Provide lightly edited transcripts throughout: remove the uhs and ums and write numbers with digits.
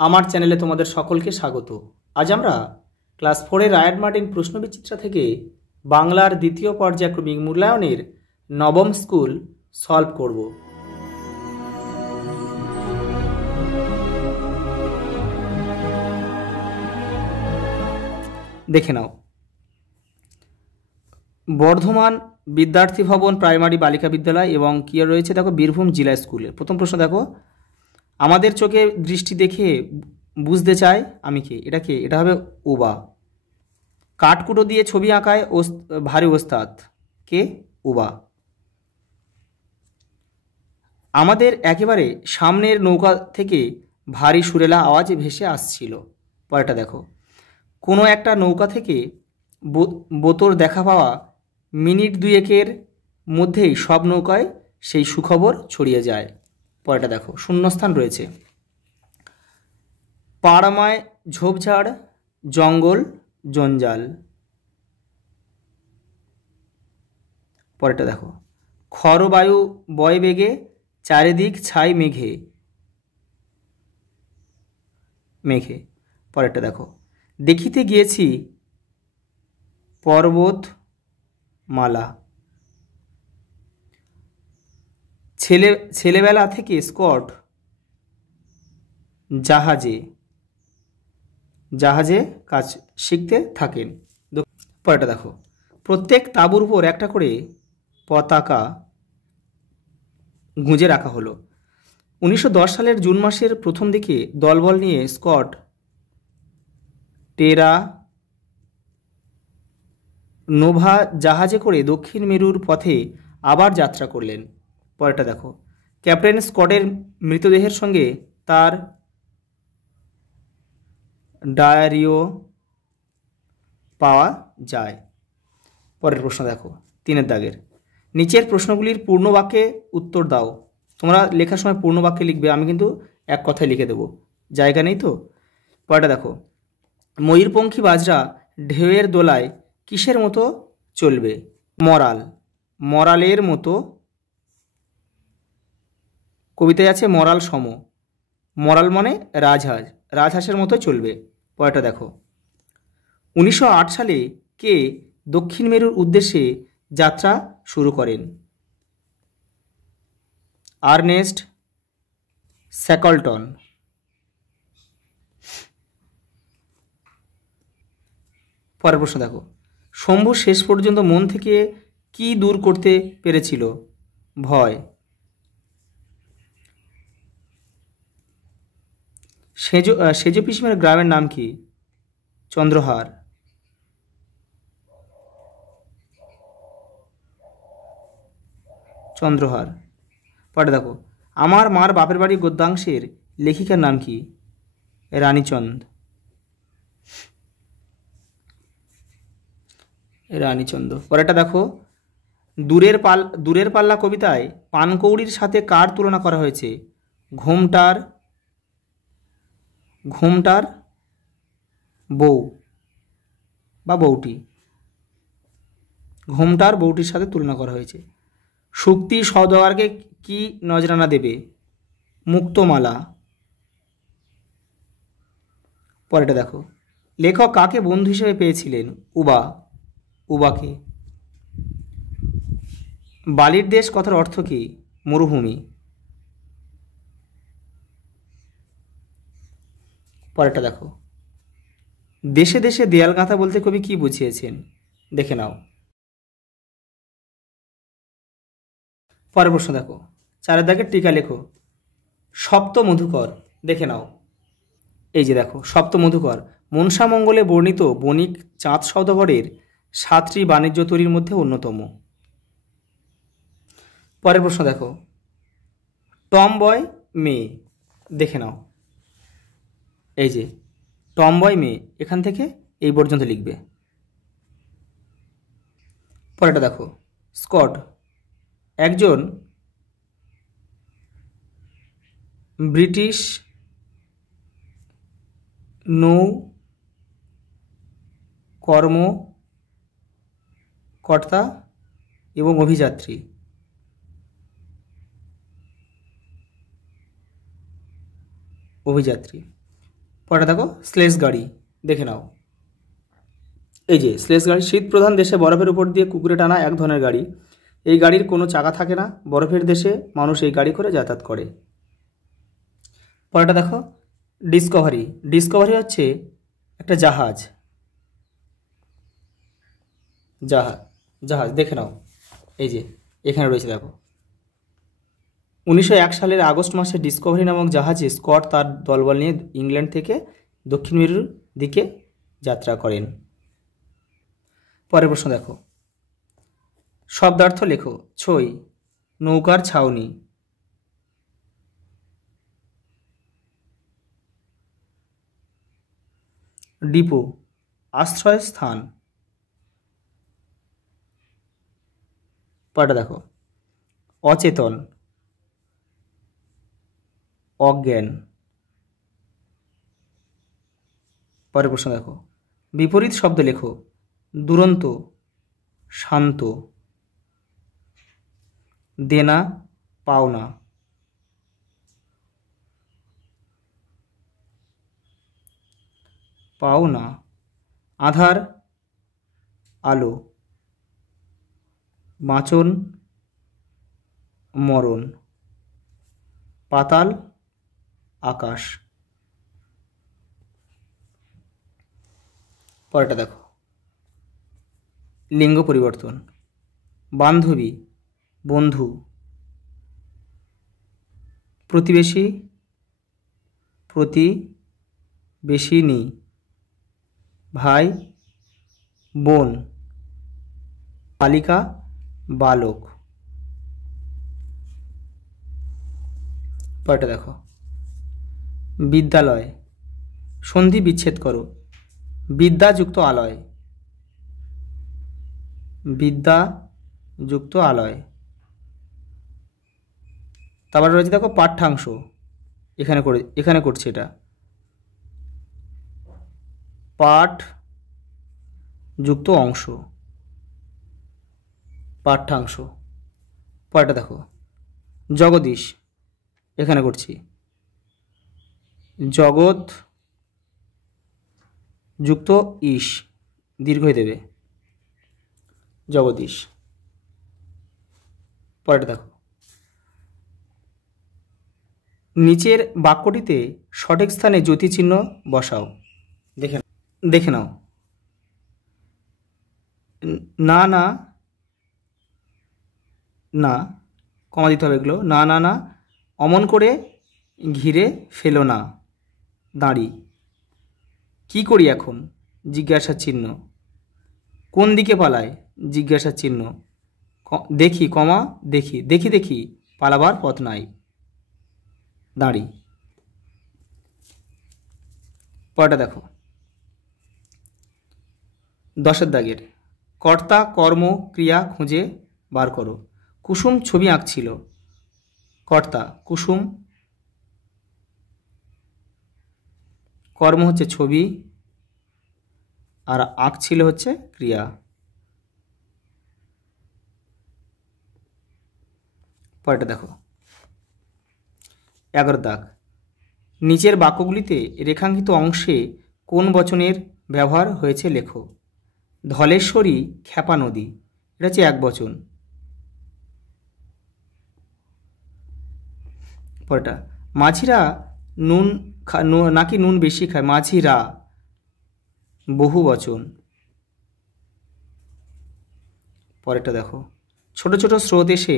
আমার চ্যানেলে তোমাদের সকলকে স্বাগত। আজ আমরা ক্লাস 4-এর রায়ার্ড মার্টিন প্রশ্নবিচিত্রা থেকে বাংলার দ্বিতীয় পর্যায়ক্রমিক মূল্যায়নের নবম স্কুল সলভ করব। দেখে নাও। বর্ধমান বিদ্যার্থী ভবন প্রাইমারি বালিকা বিদ্যালয় এবং কি রয়েছে দেখো বীরভূম জেলা স্কুলে। প্রথম প্রশ্ন দেখো, আমাদের চোখে দৃষ্টি দেখে বুঝতে চায় আমি কে। এটা কে? এটা হবে উবা। কাঠকুটো দিয়ে ছবি আঁকায় ভারী ওস্তাদ, কে? উবা। আমাদের একেবারে সামনের নৌকা থেকে ভারী সুরেলা আওয়াজ ভেসে আসছিল। পরেরটা দেখো, কোনো একটা নৌকা থেকে বোতর দেখা পাওয়া মিনিট দুয়েকের মধ্যেই সব নৌকায় সেই সুখবর ছড়িয়ে যায়। পরেরটা দেখো, শূন্যস্থান রয়েছে। পাড়ামায় ঝোপঝাড়, জঙ্গল, জঞ্জাল। পরেরটা দেখো, খরবায়ু বয় বেগে, চারিদিক ছাই মেঘে মেঘে। পরেরটা দেখো, দেখিতে গিয়েছি পর্বত মালা। ছেলেবেলা থেকে স্কট জাহাজে কাজ শিখতে থাকেন। পরেরটা দেখো, প্রত্যেক তাঁবুর উপর একটা করে পতাকা গুঁজে রাখা হলো। 1910 সালের জুন মাসের প্রথম দিকে দলবল নিয়ে স্কট টেরা নোভা জাহাজে করে দক্ষিণ মেরুর পথে আবার যাত্রা করলেন। পরেরটা দেখো, ক্যাপ্টেন স্কটের মৃতদেহের সঙ্গে তার ডায়েরিও পাওয়া যায়। পরের প্রশ্ন দেখো, 3 দাগের। নিচের প্রশ্নগুলির পূর্ণ বাক্যে উত্তর দাও। তোমরা লেখার সময় পূর্ণ বাক্যে লিখবে, আমি কিন্তু এক কথায় লিখে দেবো, জায়গা নেই তো। পরেরটা দেখো, ময়ূরপঙ্খী বাজরা ঢেউয়ের দোলায় কিসের মতো চলবে? মরালের মতো। কবিতায় আছে মরাল সম। মরাল মানে রাজহাঁসের মতো চলবে। পরেরটা দেখো, 1908 সালে কে দক্ষিণ মেরুর উদ্দেশ্যে যাত্রা শুরু করেন? Ernst Shackleton. পরের প্রশ্ন দেখো, শম্ভু শেষ পর্যন্ত মন থেকে কি দূর করতে পেরেছিল? ভয়। সেজ পিসিমার গ্রামের নাম কি? চন্দ্রহার। পরে দেখো, আমার মার বাপের বাড়ি গদ্যাংশের লেখিকার নাম কি? রানীচন্দ। পরেরটা দেখো, দূরের পাল্লা কবিতায় পানকৌড়ির সাথে কার তুলনা করা হয়েছে? ঘোমটার বউ বা বউটি। ঘোমটার বউটির সাথে তুলনা করা হয়েছে। শুক্তি সওদাগরকে কি নজরানা দেবে? মুক্তমালা। পরেটা দেখো, লেখক কাকে বন্ধু হিসেবে পেয়েছিলেন? উবাকে। বালির দেশ কথার অর্থ কি? মরুভূমি। পরেরটা দেখো, দেশে দেশে দেয়াল গাঁথা বলতে কবি কি বুঝিয়েছেন? দেখে নাও। পরের প্রশ্ন দেখো, 4 দাগের টিকা লেখো। সপ্ত মধুকর, দেখে নাও। এই যে দেখো, সপ্ত মধুকর মনসামঙ্গলে বর্ণিত বণিক চাঁদ সওদাগরের 7টি বাণিজ্য তরীর মধ্যে অন্যতম। পরের প্রশ্ন দেখো, টম বয় মেয়ে, দেখে নাও। এই যে টম বয় মেয়ে, এখান থেকে এই পর্যন্ত লিখবে। পরেরটা দেখো, স্কট একজন ব্রিটিশ নৌ কর্মকর্তা এবং অভিযাত্রী। পরেটা দেখো স্লেজ গাড়ি, দেখে নাও। এই যে স্লেজ গাড়ি, শীত প্রধান দেশে বরফের উপর দিয়ে কুকুরে টানা এক ধরনের গাড়ি। এই গাড়ির কোনো চাকা থাকে না, বরফের দেশে মানুষ এই গাড়ি করে যাতায়াত করে। পরেটা দেখো ডিসকভারি। ডিসকভারি হচ্ছে একটা জাহাজ, জাহাজ জাহাজ দেখে নাও। এই যে এখানে রয়েছে দেখো। 1901 সালের আগস্ট মাসে ডিসকভারি নামক জাহাজে স্কট তার দলবল নিয়ে ইংল্যান্ড থেকে দক্ষিণ মেরুর দিকে যাত্রা করেন। পরের প্রশ্ন দেখো, শব্দার্থ লেখো। ছই, নৌকার ছাউনি। ডিপো, আশ্রয় স্থান। পরেরটা দেখো, অচেতন, অজ্ঞান। পরের প্রশ্ন দেখো, বিপরীত শব্দ লেখো। দুরন্ত, শান্ত। দেনা, পাওনা। পাওনা, আধার, আলো। বাঁচন, মরণ। পাতাল, আকাশ। পরেরটা দেখো, লিঙ্গ পরিবর্তন। বান্ধবী, বন্ধু। প্রতিবেশী, প্রতিবেশিনী। ভাই, বোন। বালিকা, বালক। পরেরটা দেখো, বিদ্যালয়। সন্ধি বিচ্ছেদ করো। বিদ্যা যুক্ত আলয়। বিদ্যা যুক্ত আলয়। তারপর রয়েছে দেখো পাঠ্যাংশ। এখানে করছে এটা। পাঠ যুক্ত অংশ, পাঠ্যাংশ। পরেরটা দেখো, জগদীশ। এখানে করছি জগৎ যুক্ত ঈশ, দীর্ঘই দেবে, জগদীশ। পরেরটা দেখো, নিচের বাক্যটিতে সঠিক স্থানে জ্যোতিচিহ্ন বসাও। দেখে নাও। না না না, কমা দিতে হবে এগুলো। না না না, অমন করে ঘিরে ফেলো না দাঁড়ি। কি করি এখন, জিজ্ঞাসার চিহ্ন। কোন দিকে পালায়, জিজ্ঞাসার চিহ্ন। দেখি, কমা দেখি, দেখি দেখি পালাবার পথ নাই, দাঁড়ি। পরেরটা দেখো, 10 দাগের, কর্তা কর্ম ক্রিয়া খুঁজে বার করো। কুসুম ছবি আঁকছিল। কর্তা কুসুম, কর্ম হচ্ছে ছবি, আর আঁকছিল হচ্ছে ক্রিয়া। পরেরটা দেখো, 11 দাগ, নিচের বাক্যগুলিতে রেখাঙ্কিত অংশে কোন বচনের ব্যবহার হয়েছে লেখো। ধলেশ্বরী ক্ষেপা নদী, এটা হচ্ছে এক বচন। পরেরটা, মাঝিরা নাকি নুন বেশি খায়, মাঝিরা বহু বচন। পরেরটা দেখো, ছোট ছোট স্রোত এসে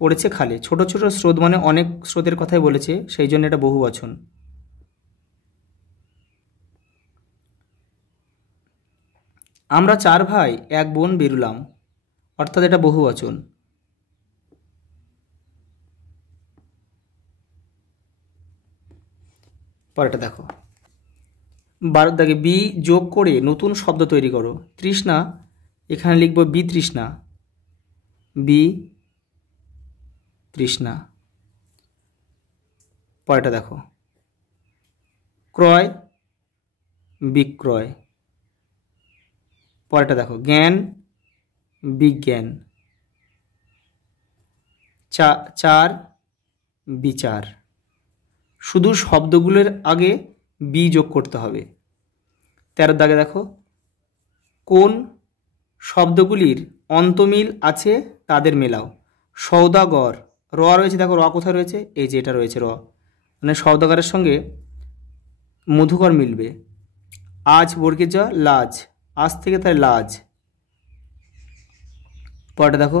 পড়েছে খালে। ছোট ছোট স্রোত মানে অনেক স্রোতের কথাই বলেছে, সেই জন্য এটা বহু বচন। আমরা 4 ভাই 1 বোন বেরুলাম, অর্থাৎ এটা বহু বচন। পরেরটা দেখো, 12 দাগে, বি যোগ করে নতুন শব্দ তৈরি করো। তৃষ্ণা, এখানে লিখব বিতৃষ্ণা, বি তৃষ্ণা। পরেরটা দেখো, ক্রয় বিক্রয়। পরেরটা দেখো, জ্ঞান বিজ্ঞান। 4 বিচার। শুধু শব্দগুলোর আগে বি যোগ করতে হবে। 13 দাগে দেখো, কোন শব্দগুলির অন্তমিল আছে তাদের মেলাও। সওদাগর, র রয়েছে, দেখো র কোথায় রয়েছে, এই যে এটা রয়েছে র, মানে সওদাগরের সঙ্গে মধুকর মিলবে। আজ বর্গের জ লাজ, আজ থেকে তাই লাজ। পরটা দেখো,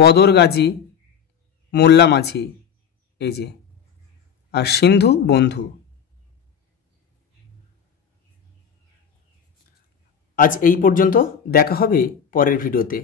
বদর গাজী মোল্লা মাঝি, এই যে, আর সিন্ধু বন্ধু। আজ এই পর্যন্ত, দেখা হবে পরের ভিডিওতে।